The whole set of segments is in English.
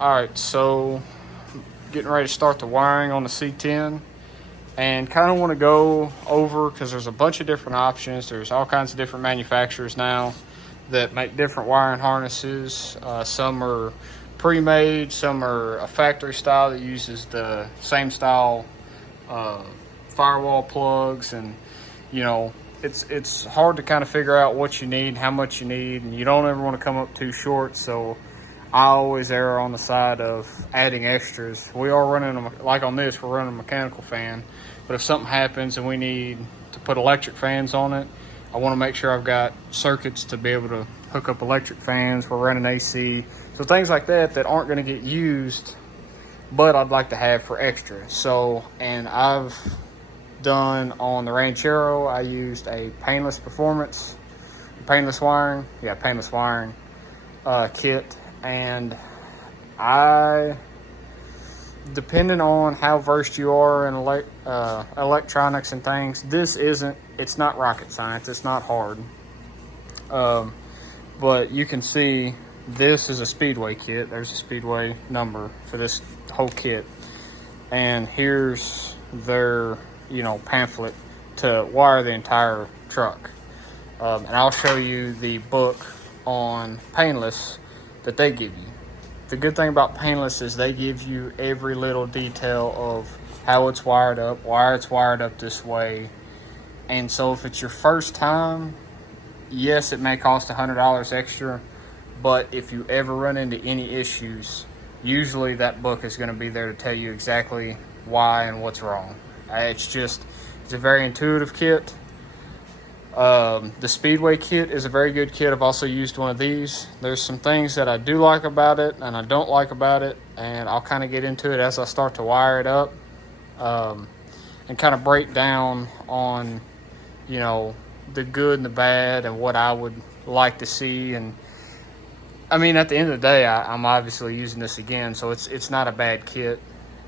Alright, so getting ready to start the wiring on the C10, and kind of want to go over, because there's a bunch of different options. There's all kinds of different manufacturers now that make different wiring harnesses. Some are pre-made, some are a factory style that uses the same style firewall plugs, and you know, it's hard to kind of figure out what you need, how much you need, and you don't ever want to come up too short. So I always err on the side of adding extras. We are running, like on this, we're running a mechanical fan, but if something happens and we need to put electric fans on it, I want to make sure I've got circuits to be able to hook up electric fans. We're running AC, so things like that aren't going to get used, but I'd like to have for extra. So, and I've done on the Ranchero, I used a painless wiring kit, and depending on how versed you are in electronics and things, it's not rocket science, it's not hard. But you can see this is a Speedway kit. There's a Speedway number for this whole kit, and here's their pamphlet to wire the entire truck. And I'll show you the book on painless that they give you. The good thing about painless is they give you every little detail of how it's wired up, why it's wired up this way. And so if it's your first time, yes, it may cost $100 extra, but if you ever run into any issues, usually that book is going to be there to tell you exactly why and what's wrong. It's a very intuitive kit. The Speedway kit is a very good kit. I've also used one of these. There's some things that I do like about it and I don't like about it, and I'll kind of get into it as I start to wire it up, and kind of break down on the good and the bad and what I would like to see. And I mean, at the end of the day, I'm obviously using this again, so it's not a bad kit,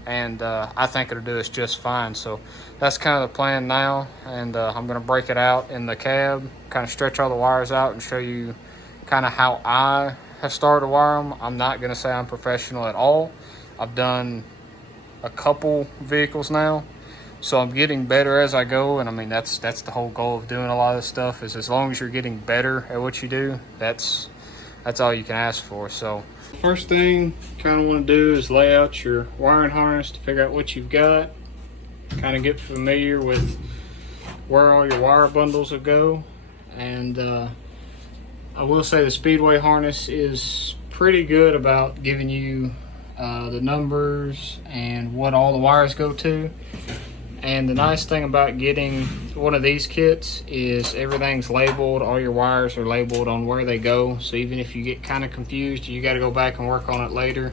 and I think it'll do us just fine. So that's kind of the plan now, and I'm going to break it out in the cab, kind of stretch all the wires out and show you kind of how I have started to wire them. I'm not going to say I'm professional at all. I've done a couple vehicles now, so I'm getting better as I go. And I mean, that's the whole goal of doing a lot of this stuff, is as long as you're getting better at what you do, that's all you can ask for. So first thing you kind of want to do is lay out your wiring harness to figure out what you've got, kind of get familiar with where all your wire bundles will go. And I will say the Speedway harness is pretty good about giving you the numbers and what all the wires go to. And the nice thing about getting one of these kits is everything's labeled. All your wires are labeled on where they go. So even if you get kind of confused, you got to go back and work on it later,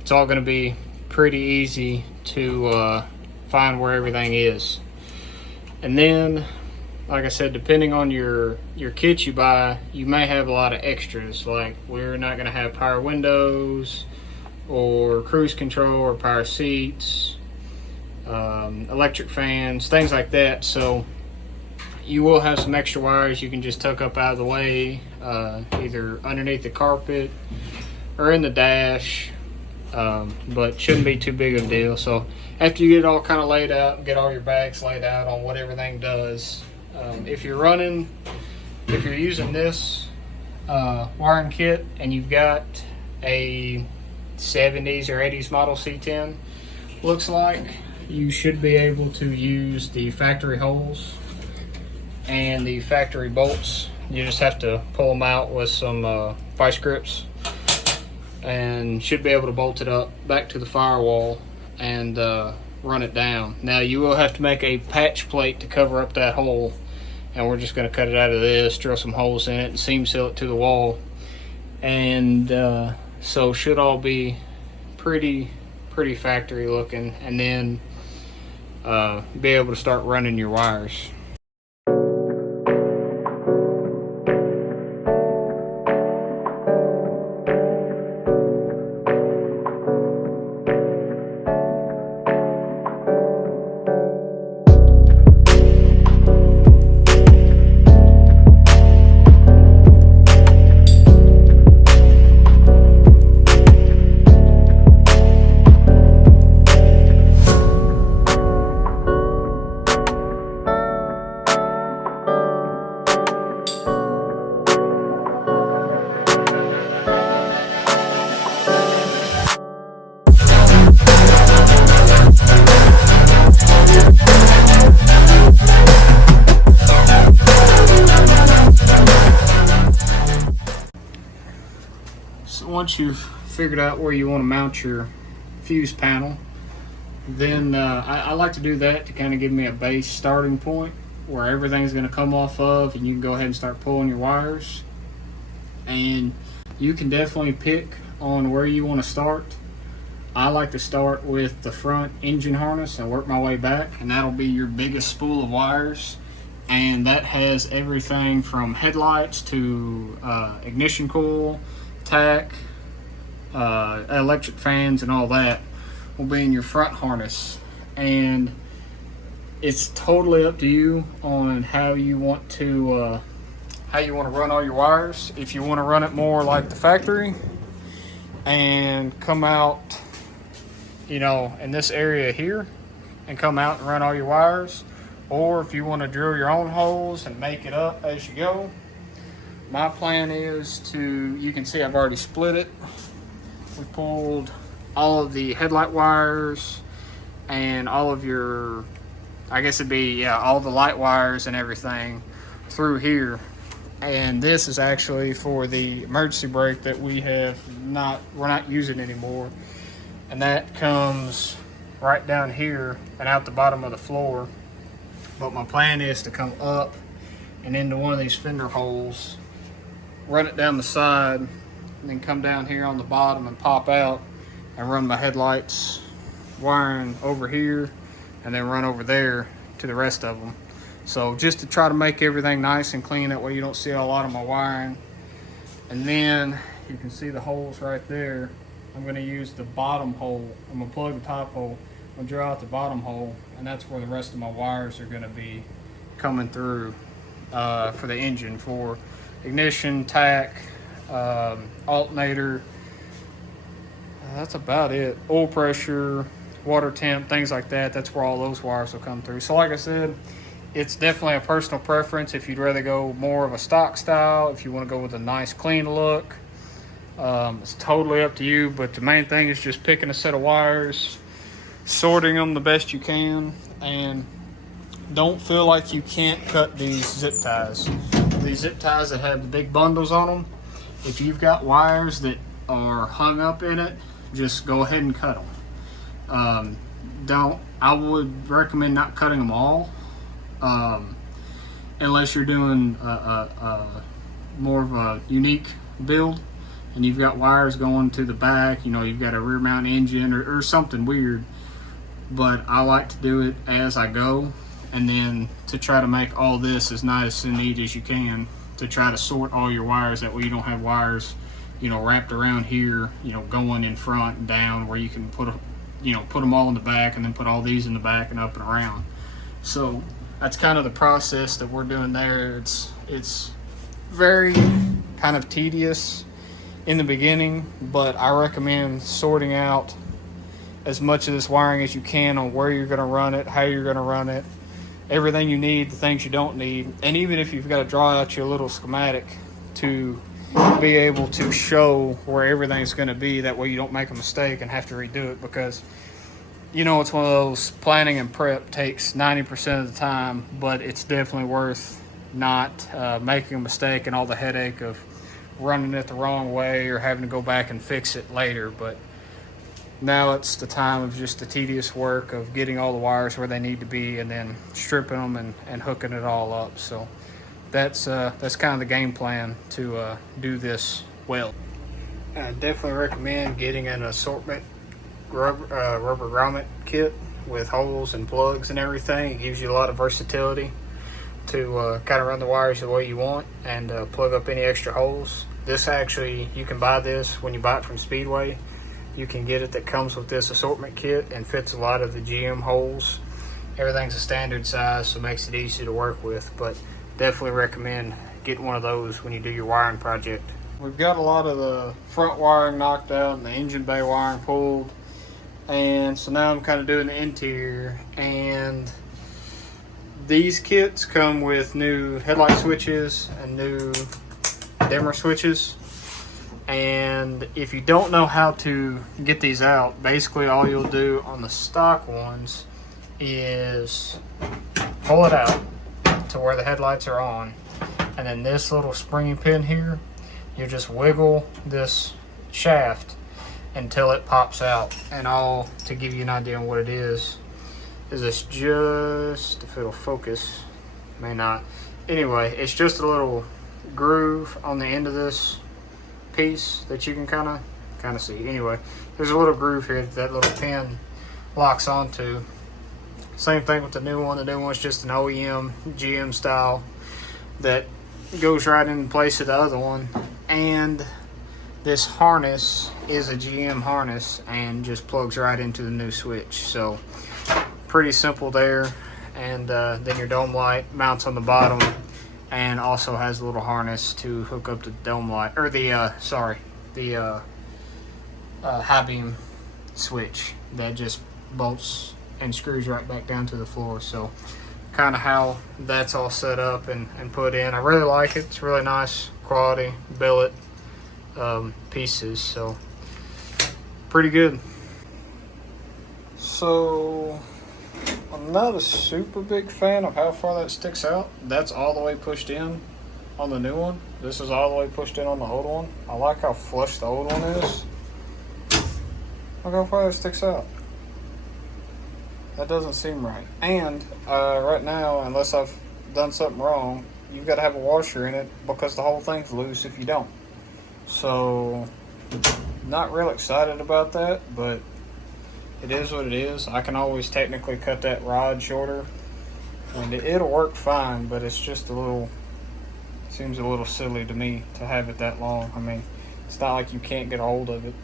it's all going to be pretty easy to find where everything is. And then, like I said, depending on your kit you buy, you may have a lot of extras. Like, we're not going to have power windows or cruise control or power seats, electric fans, things like that. So you will have some extra wires you can just tuck up out of the way, either underneath the carpet or in the dash, but shouldn't be too big of a deal. So after you get it all kind of laid out, get all your bags laid out on what everything does, if you're using this wiring kit and you've got a 70s or 80s model C10, looks like, you should be able to use the factory holes and the factory bolts. You just have to pull them out with some vice grips, and should be able to bolt it up back to the firewall and run it down. Now you will have to make a patch plate to cover up that hole, and we're just going to cut it out of this, drill some holes in it, and seam seal it to the wall. And so should all be pretty factory looking, and then be able to start running your wires. once you've figured out where you want to mount your fuse panel, then I like to do that to kind of give me a base starting point where everything's going to come off of, and you can go ahead and start pulling your wires. And you can definitely pick on where you want to start. I like to start with the front engine harness and work my way back, and that'll be your biggest spool of wires. And that has everything from headlights to ignition coil, tach, electric fans, and all that will be in your front harness. And it's totally up to you on how you want to run all your wires. If you want to run it more like the factory and come out, you know, in this area here and come out and run all your wires, or if you want to drill your own holes and make it up as you go. My plan is to, you can see I've already split it. We pulled all of the headlight wires and all of your, I guess it'd be, yeah, all the light wires and everything through here. And this is actually for the emergency brake that we're not using anymore. And that comes right down here and out the bottom of the floor. But my plan is to come up and into one of these fender holes, run it down the side, and then come down here on the bottom and pop out and run my headlights wiring over here and then run over there to the rest of them. So just to try to make everything nice and clean, that way you don't see a lot of my wiring. And then you can see the holes right there. I'm going to use the bottom hole. I'm going to plug the top hole. I'm going to draw out the bottom hole, and that's where the rest of my wires are going to be coming through for the engine, for ignition, tach, alternator. That's about it. Oil pressure, water temp, things like that. That's where all those wires will come through. So like I said, it's definitely a personal preference. If you'd rather go more of a stock style, if you want to go with a nice clean look, it's totally up to you. But the main thing is just picking a set of wires, sorting them the best you can, and don't feel like you can't cut these zip ties. These zip ties that have the big bundles on them, if you've got wires that are hung up in it, just go ahead and cut them. I would recommend not cutting them all, unless you're doing more of a unique build and you've got wires going to the back, you know, you've got a rear mount engine or something weird. But I like to do it as I go, and then to try to make all this as nice and neat as you can, to try to sort all your wires. That way you don't have wires, you know, wrapped around here, you know, going in front and down, where you can put them all in the back and then put all these in the back and up and around. So that's kind of the process that we're doing there. It's very kind of tedious in the beginning, but I recommend sorting out as much of this wiring as you can on where you're going to run it, how you're going to run it, everything you need, the things you don't need. And even if you've got to draw out your little schematic to be able to show where everything's going to be, that way you don't make a mistake and have to redo it. Because, you know, it's one of those, planning and prep takes 90% of the time, but it's definitely worth not making a mistake and all the headache of running it the wrong way or having to go back and fix it later. But now it's the time of just the tedious work of getting all the wires where they need to be and then stripping them and hooking it all up. So that's kind of the game plan to do this well. I definitely recommend getting an assortment rubber grommet kit with holes and plugs and everything. It gives you a lot of versatility to kind of run the wires the way you want and plug up any extra holes. This actually, you can buy this when you buy it from Speedway. You can get it that comes with this assortment kit and fits a lot of the GM holes. Everything's a standard size, so it makes it easy to work with, but definitely recommend getting one of those when you do your wiring project. We've got a lot of the front wiring knocked out and the engine bay wiring pulled, and so now I'm kind of doing the interior. And these kits come with new headlight switches and new dimmer switches. And if you don't know how to get these out, basically all you'll do on the stock ones is pull it out to where the headlights are on, and then this little springy pin here, you just wiggle this shaft until it pops out. And all, to give you an idea on what it is this just, if it'll focus, may not. Anyway, it's just a little groove on the end of this piece that you can kind of see. Anyway, there's a little groove here that little pin locks onto. Same thing with the new one. The new one's just an OEM GM style that goes right in place of the other one. And this harness is a GM harness and just plugs right into the new switch. So pretty simple there. And then your dome light mounts on the bottom and also has a little harness to hook up the dome light, or the high beam switch that just bolts and screws right back down to the floor. So kind of how that's all set up and put in. I really like it. It's really nice quality billet pieces, so pretty good. So I'm not a super big fan of how far that sticks out. That's all the way pushed in on the new one. This is all the way pushed in on the old one. I like how flush the old one is. Look how far that sticks out. That doesn't seem right. And right now, unless I've done something wrong, you've got to have a washer in it because the whole thing's loose if you don't. So not real excited about that, but it is what it is. I can always technically cut that rod shorter and it'll work fine, but it's just a little, seems a little silly to me to have it that long. I mean, it's not like you can't get a hold of it.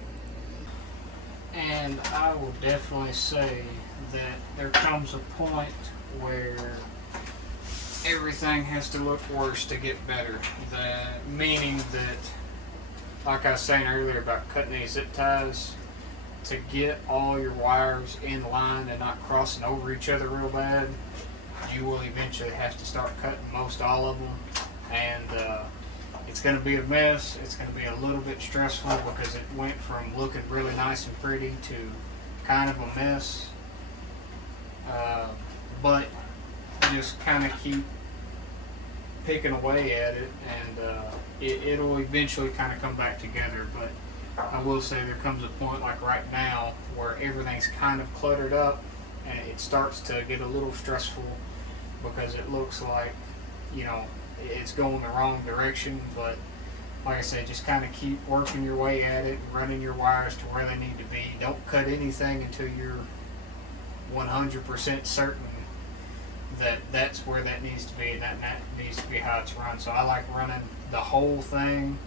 And I will definitely say that there comes a point where everything has to look worse to get better. Meaning that, like I was saying earlier about cutting these zip ties, to get all your wires in line and not crossing over each other real bad, you will eventually have to start cutting most all of them. And it's going to be a mess. It's going to be a little bit stressful because it went from looking really nice and pretty to kind of a mess. But just kind of keep picking away at it, and it'll eventually kind of come back together. But I will say there comes a point like right now where everything's kind of cluttered up and it starts to get a little stressful because it looks like, you know, it's going the wrong direction. But like I said, just kind of keep working your way at it, running your wires to where they need to be. Don't cut anything until you're 100% certain that that's where that needs to be and that needs to be how it's run. So I like running the whole thing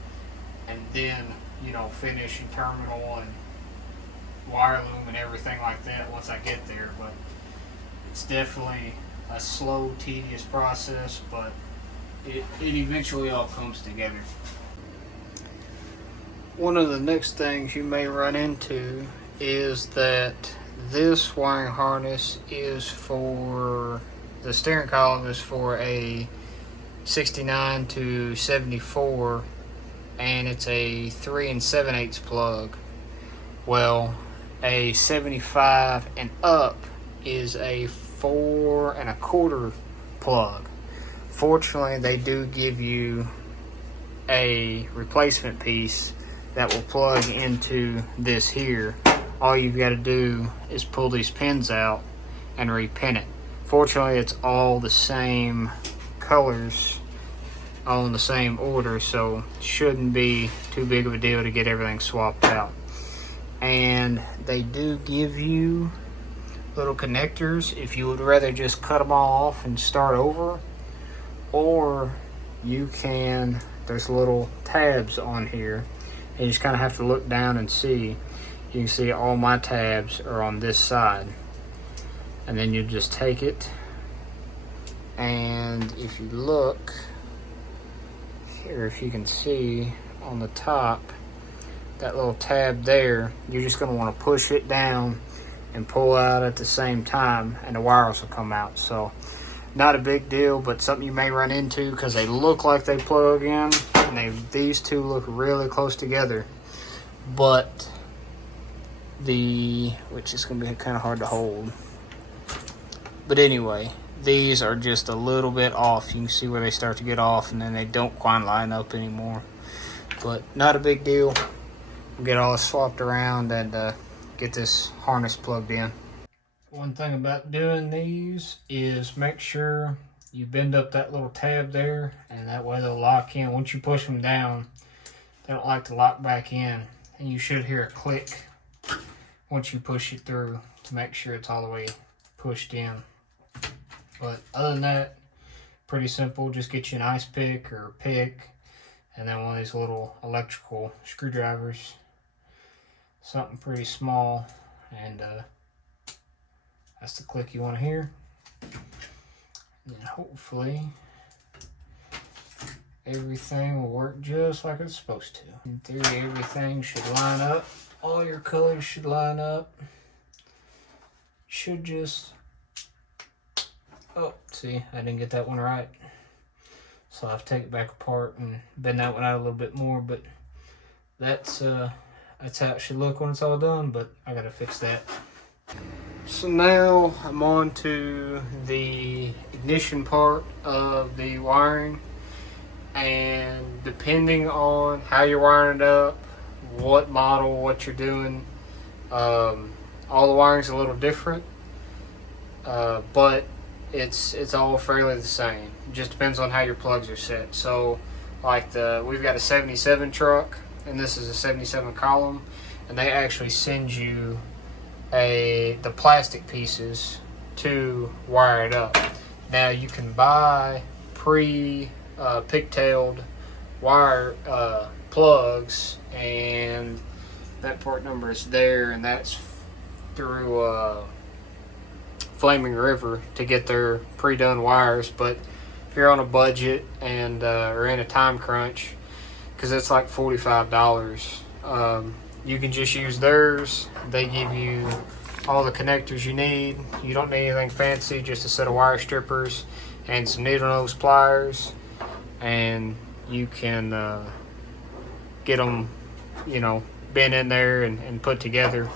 and then, you know, finish and terminal and wire loom and everything like that once I get there. But it's definitely a slow, tedious process, but it eventually all comes together. One of the next things you may run into is that this wiring harness is for, the steering column is for a 69 to 74, and it's a 3 7/8 plug. Well, a 75 and up is a 4 1/4 plug. Fortunately, they do give you a replacement piece that will plug into this here. All you've got to do is pull these pins out and repin it. Fortunately, it's all the same colors, all in the same order, so shouldn't be too big of a deal to get everything swapped out. And they do give you little connectors if you would rather just cut them all off and start over, or you can, there's little tabs on here. You just kind of have to look down and see. You can see all my tabs are on this side, and then you just take it, and if you look here, if you can see on the top, that little tab there, you're just going to want to push it down and pull out at the same time, and the wires will come out. So not a big deal, but something you may run into because they look like they plug in, and these two look really close together, but which is going to be kind of hard to hold. But anyway, these are just a little bit off. You can see where they start to get off, and then they don't quite line up anymore. But not a big deal. get all this swapped around and get this harness plugged in. One thing about doing these is make sure you bend up that little tab there, and that way they'll lock in. Once you push them down, they don't like to lock back in, and you should hear a click once you push it through to make sure it's all the way pushed in. But other than that, pretty simple. Just get you an ice pick or a pick, and then one of these little electrical screwdrivers, something pretty small, and that's the click you want to hear. And hopefully everything will work just like it's supposed to. In theory, everything should line up. All your colors should line up. Should just, oh, see, I didn't get that one right. So I have to take it back apart and bend that one out a little bit more, but that's how it should look when it's all done, but I gotta fix that. So now I'm on to the ignition part of the wiring, and depending on how you're wiring it up, what model, what you're doing, all the wiring's a little different, but it's all fairly the same. It just depends on how your plugs are set. So like we've got a 77 truck, and this is a 77 column, and they actually send you the plastic pieces to wire it up. Now you can buy pigtailed wire plugs, and that part number is there, and that's through Flaming River to get their pre-done wires. But if you're on a budget and or in a time crunch, because it's like $45, you can just use theirs. They give you all the connectors you need. You don't need anything fancy, just a set of wire strippers and some needle nose pliers, and you can get them, you know, bent in there and put together.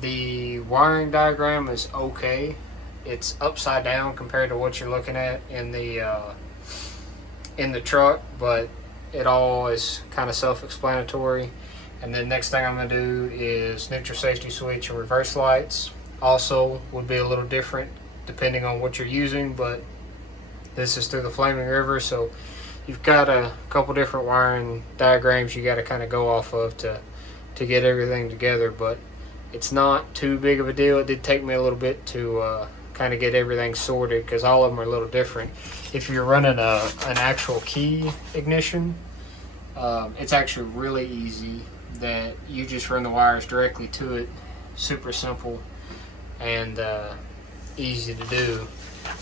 The wiring diagram is okay. It's upside down compared to what you're looking at in the truck, but it all is kind of self-explanatory. And then next thing I'm going to do is neutral safety switch and reverse lights. Also would be a little different depending on what you're using, but this is through the Flaming River, so you've got a couple different wiring diagrams you got to kind of go off of to get everything together. But it's not too big of a deal. It did take me a little bit to kind of get everything sorted, because all of them are a little different. If you're running an actual key ignition, it's actually really easy. That you just run the wires directly to it. Super simple and easy to do.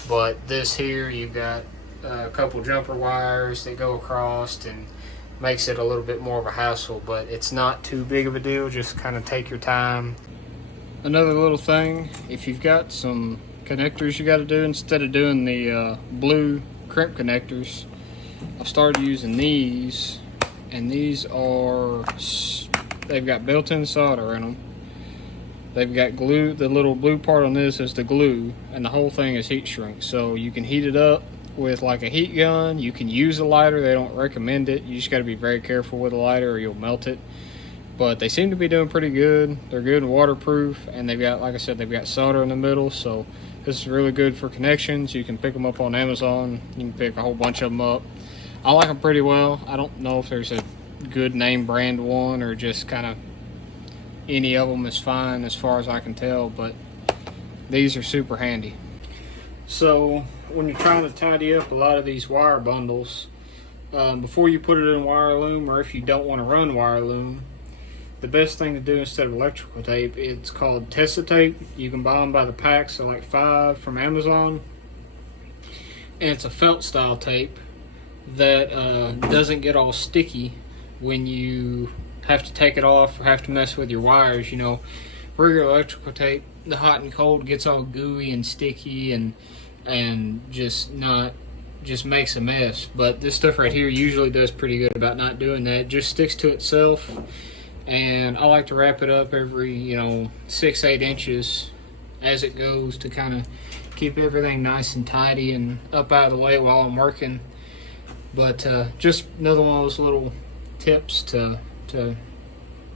But this here, you've got a couple jumper wires that go across, and makes it a little bit more of a hassle, but it's not too big of a deal. Just kind of take your time. Another little thing, if you've got some connectors you got to do, instead of doing the blue crimp connectors, I've started using these, and these are, they've got built-in solder in them. They've got glue. The little blue part on this is the glue, and the whole thing is heat shrink, so you can heat it up with like a heat gun. You can use a lighter. They don't recommend it. You just got to be very careful with a lighter or you'll melt it. But they seem to be doing pretty good. They're good and waterproof, and they've got, like I said, they've got solder in the middle, so this is really good for connections. You can pick them up on Amazon. You can pick a whole bunch of them up. I like them pretty well. I don't know if there's a good name brand one, or just kind of any of them is fine as far as I can tell, but these are super handy. So when you're trying to tidy up a lot of these wire bundles, before you put it in wire loom, or if you don't want to run wire loom, the best thing to do instead of electrical tape, it's called Tessa tape. You can buy them by the packs, so like 5 from Amazon, and it's a felt style tape that doesn't get all sticky when you have to take it off or have to mess with your wires. You know, regular electrical tape, the hot and cold gets all gooey and sticky and just makes a mess. But this stuff right here usually does pretty good about not doing that. It just sticks to itself, and I like to wrap it up every 6-8 inches as it goes to kind of keep everything nice and tidy and up out of the way while I'm working. But just another one of those little tips to to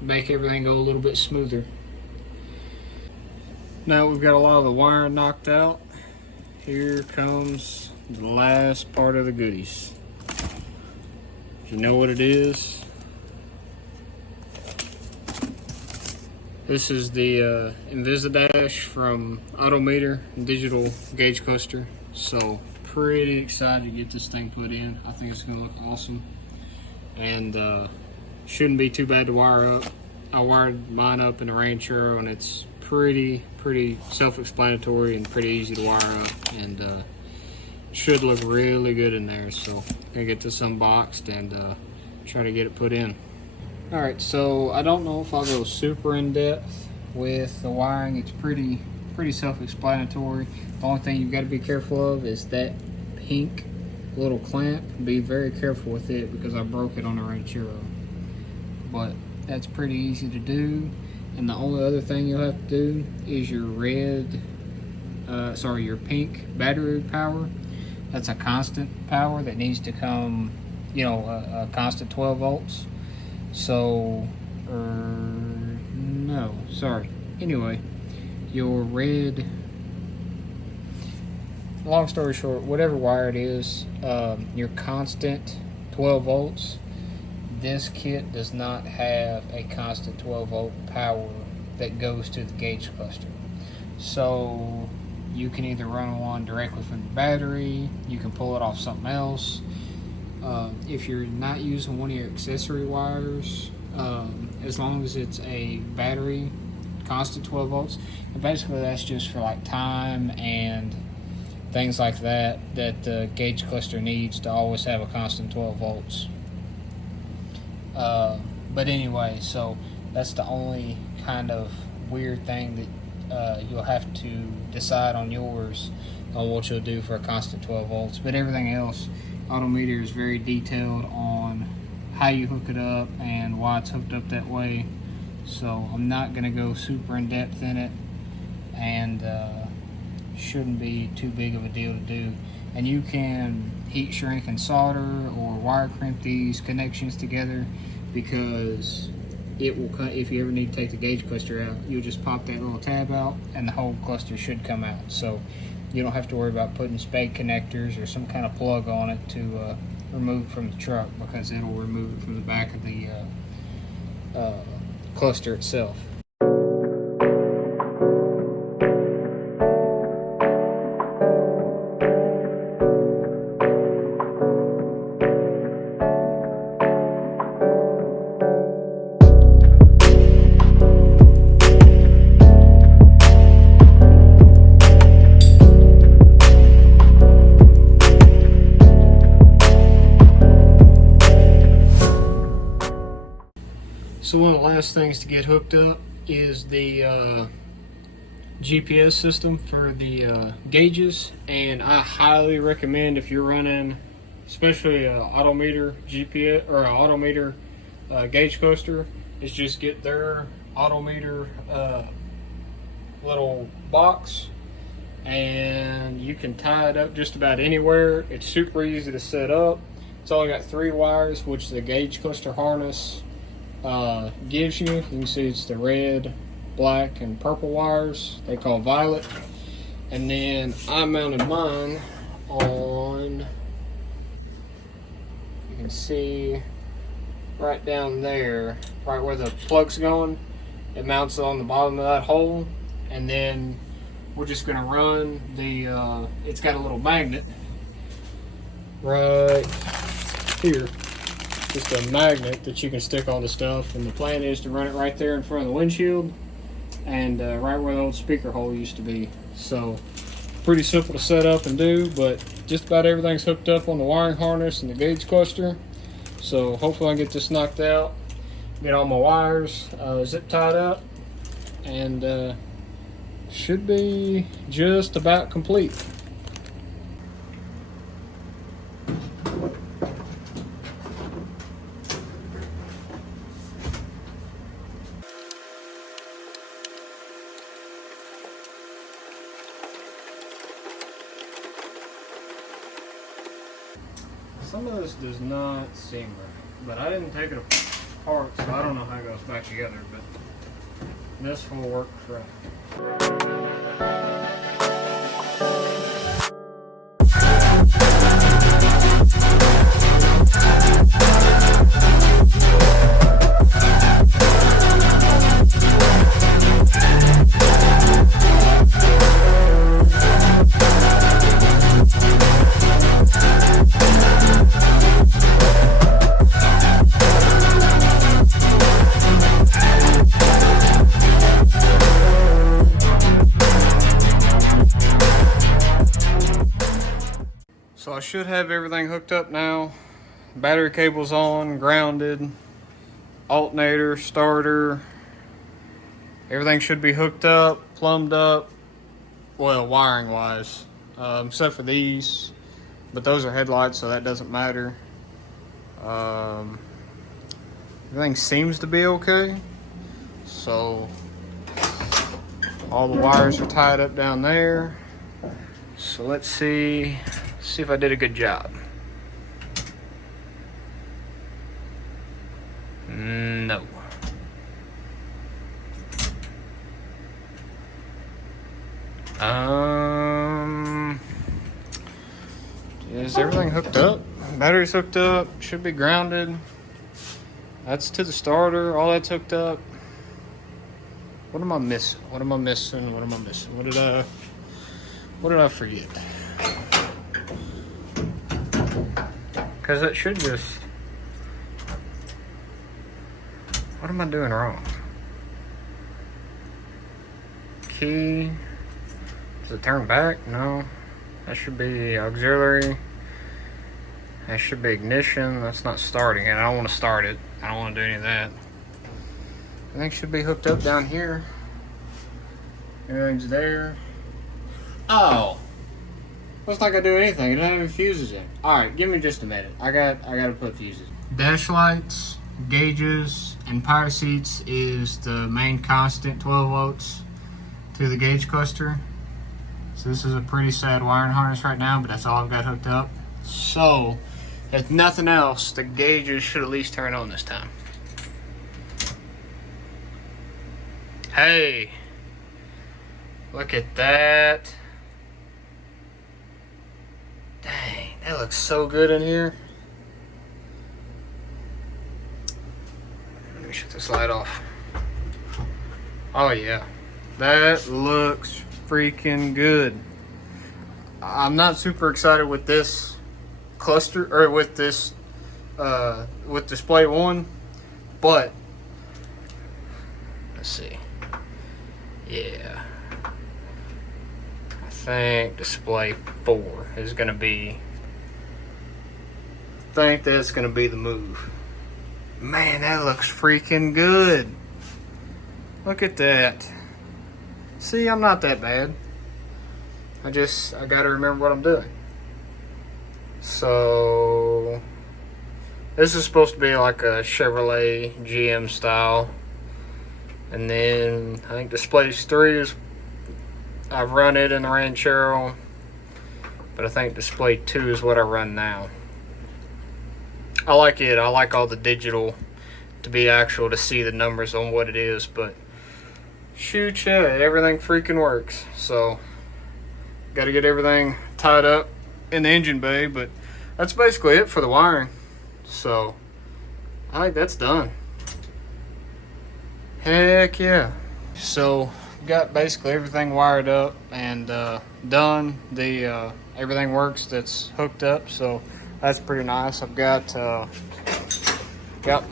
make everything go a little bit smoother. Now we've got a lot of the wiring knocked out. Here comes the last part of the goodies. If you know what it is, this is the Invisidash from Autometer digital gauge cluster. So pretty excited to get this thing put in. I think it's gonna look awesome, and shouldn't be too bad to wire up. I wired mine up in a Ranchero, and it's pretty self-explanatory and pretty easy to wire up, and should look really good in there. So I'm gonna get this unboxed and try to get it put in. All right, so I don't know if I'll go super in depth with the wiring. It's pretty self-explanatory. The only thing you've got to be careful of is that pink little clamp. Be very careful with it because I broke it on a Ranchero. But that's pretty easy to do. And the only other thing you'll have to do is your your pink battery power. That's a constant power that needs to come, a constant 12 volts. So, no, sorry. Anyway, your red, long story short, whatever wire it is, your constant 12 volts, this kit does not have a constant 12 volt power that goes to the gauge cluster. So you can either run one directly from the battery, you can pull it off something else. If you're not using one of your accessory wires, as long as it's a battery constant 12 volts, and basically that's just for like time and things like that the gauge cluster needs to always have a constant 12 volts. But anyway, so that's the only kind of weird thing that you'll have to decide on yours on what you'll do for a constant 12 volts. But everything else, Autometer is very detailed on how you hook it up and why it's hooked up that way. So I'm not going to go super in depth in it, and shouldn't be too big of a deal to do. And you can heat shrink and solder or wire crimp these connections together, because it will cut. If you ever need to take the gauge cluster out, you'll just pop that little tab out and the whole cluster should come out. So you don't have to worry about putting spade connectors or some kind of plug on it to remove it from the truck, because it'll remove it from the back of the cluster itself. So one of the last things to get hooked up is the GPS system for the gauges, and I highly recommend, if you're running especially an Autometer GPS or an Autometer gauge cluster, is just get their Autometer little box, and you can tie it up just about anywhere. It's super easy to set up. It's only got 3 wires, which the gauge cluster harness gives you. You can see it's the red, black, and purple wires they call violet. And then I mounted mine on, you can see right down there, right where the plug's going. It mounts on the bottom of that hole, and then we're just going to run the it's got a little magnet right here, just a magnet that you can stick on the stuff, and the plan is to run it right there in front of the windshield and right where the old speaker hole used to be. So pretty simple to set up and do, but just about everything's hooked up on the wiring harness and the gauge cluster. So hopefully I can get this knocked out, get all my wires zip tied up, and should be just about complete. Some of this does not seem right, but I didn't take it apart, so I don't know how it goes back together, but this will work for So I should have everything hooked up now. Battery cable's on, grounded, alternator, starter. Everything should be hooked up, plumbed up, well, wiring wise, except for these, but those are headlights, so that doesn't matter. Everything seems to be okay. So all the wires are tied up down there. So let's see if I did a good job. No. Is everything hooked up? Battery's hooked up, should be grounded. That's to the starter, all that's hooked up. What am I missing? What am I missing? What am I missing? What did I forget? Because it should just... What am I doing wrong? Key. Does it turn back? No. That should be auxiliary. That should be ignition. That's not starting it. I don't want to start it. I don't want to do any of that. Everything should be hooked up down here. Everything's there. Oh. It's not gonna do anything. It doesn't have any fuses in. Alright, give me just a minute. I gotta put fuses. Dash lights, gauges, and power seats is the main constant 12 volts to the gauge cluster. So this is a pretty sad wiring harness right now, but that's all I've got hooked up. So, if nothing else, the gauges should at least turn on this time. Hey, look at that. Dang, that looks so good in here. Let me shut this light off. Oh yeah, that looks freaking good. I'm not super excited with this cluster, or with this with display 1, but let's see. Yeah, I think display 4 is gonna be, I think that's gonna be the move. Man, that looks freaking good. Look at that. See, I'm not that bad. I gotta remember what I'm doing. So this is supposed to be like a Chevrolet GM style. And then I think display 3 is, I've run it in the Ranchero, but I think display 2 is what I run now. I like it. I like all the digital to be actual, to see the numbers on what it is, but shoot, yeah, everything freaking works. So got to get everything tied up in the engine bay, but that's basically it for the wiring. So I think that's done. Heck yeah. So got basically everything wired up and done. The everything works that's hooked up, so that's pretty nice. I've got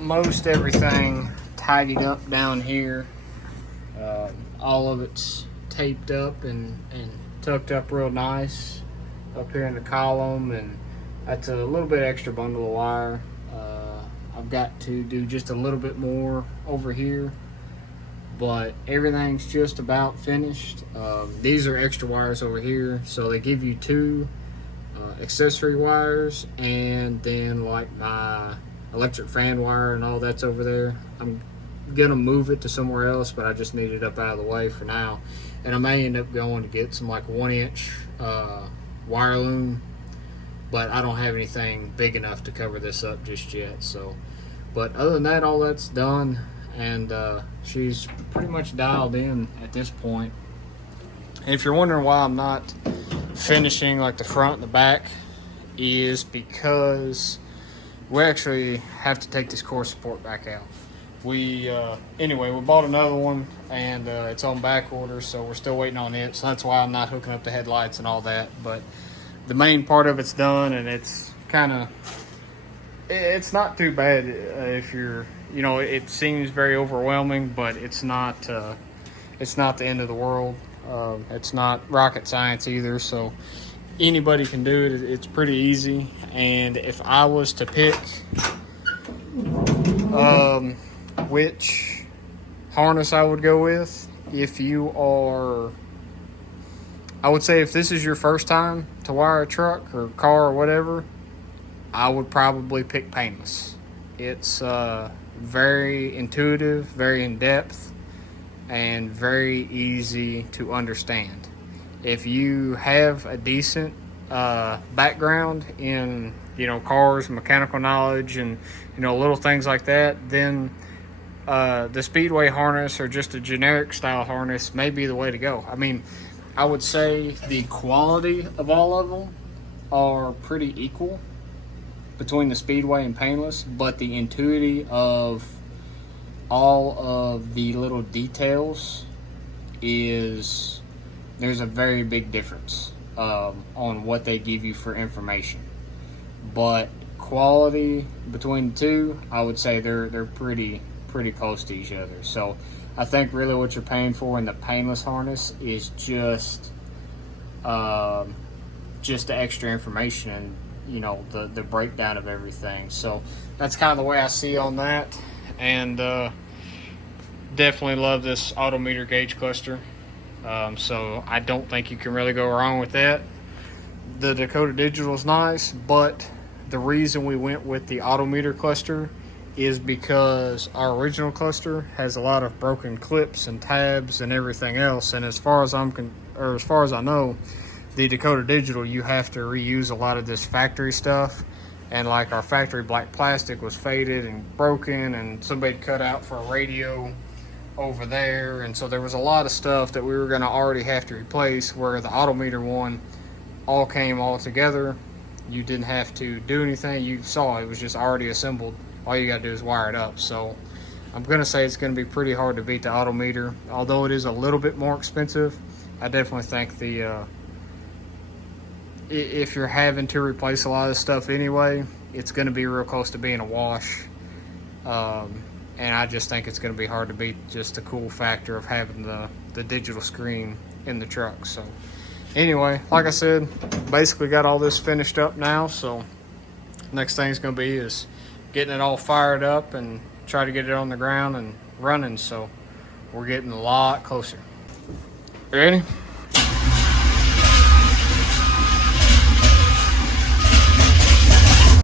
most everything tidied up down here. All of it's taped up and tucked up real nice up here in the column, and that's a little bit extra bundle of wire. I've got to do just a little bit more over here, but everything's just about finished. These are extra wires over here, so they give you 2 accessory wires, and then like my electric fan wire and all that's over there. I'm gonna move it to somewhere else, but I just need it up out of the way for now, and I may end up going to get some like 1-inch wire loom, but I don't have anything big enough to cover this up just yet. So But other than that, all that's done, and she's pretty much dialed in at this point. And if you're wondering why I'm not finishing like the front and the back, is because we actually have to take this core support back out. Anyway, we bought another one, and it's on back order, so we're still waiting on it. So that's why I'm not hooking up the headlights and all that. But the main part of it's done, and it's it's not too bad if you're, it seems very overwhelming, but it's not the end of the world. It's not rocket science either, so anybody can do it. It's pretty easy. And if I was to pick which harness I would go with, I would say if this is your first time to wire a truck or car or whatever, I would probably pick painless. It's very intuitive, very in-depth, and very easy to understand. If you have a decent background in cars, mechanical knowledge, and little things like that, then the Speedway harness or just a generic style harness may be the way to go. I mean, I would say the quality of all of them are pretty equal between the Speedway and painless, but the intuitivity of all of the little details there's a very big difference on what they give you for information. But quality between the two, I would say they're pretty close to each other. So I think really what you're paying for in the painless harness is just the extra information and the breakdown of everything. So that's kind of the way I see on that. And definitely love this Autometer gauge cluster. So I don't think you can really go wrong with that. The Dakota Digital is nice, but the reason we went with the Autometer cluster is because our original cluster has a lot of broken clips and tabs and everything else. And as far as I know, the Dakota Digital, you have to reuse a lot of this factory stuff. And like our factory black plastic was faded and broken, and somebody cut out for a radio over there, and so there was a lot of stuff that we were going to already have to replace, where the Autometer one all came all together. You didn't have to do anything. You saw it was just already assembled. All you got to do is wire it up. So I'm going to say it's going to be pretty hard to beat the Autometer. Although it is a little bit more expensive, I definitely think if you're having to replace a lot of stuff anyway, it's going to be real close to being a wash. And I just think it's going to be hard to beat just the cool factor of having the digital screen in the truck. So anyway, like I said, basically got all this finished up now. So next thing's going to be is getting it all fired up and try to get it on the ground and running. So we're getting a lot closer. You ready?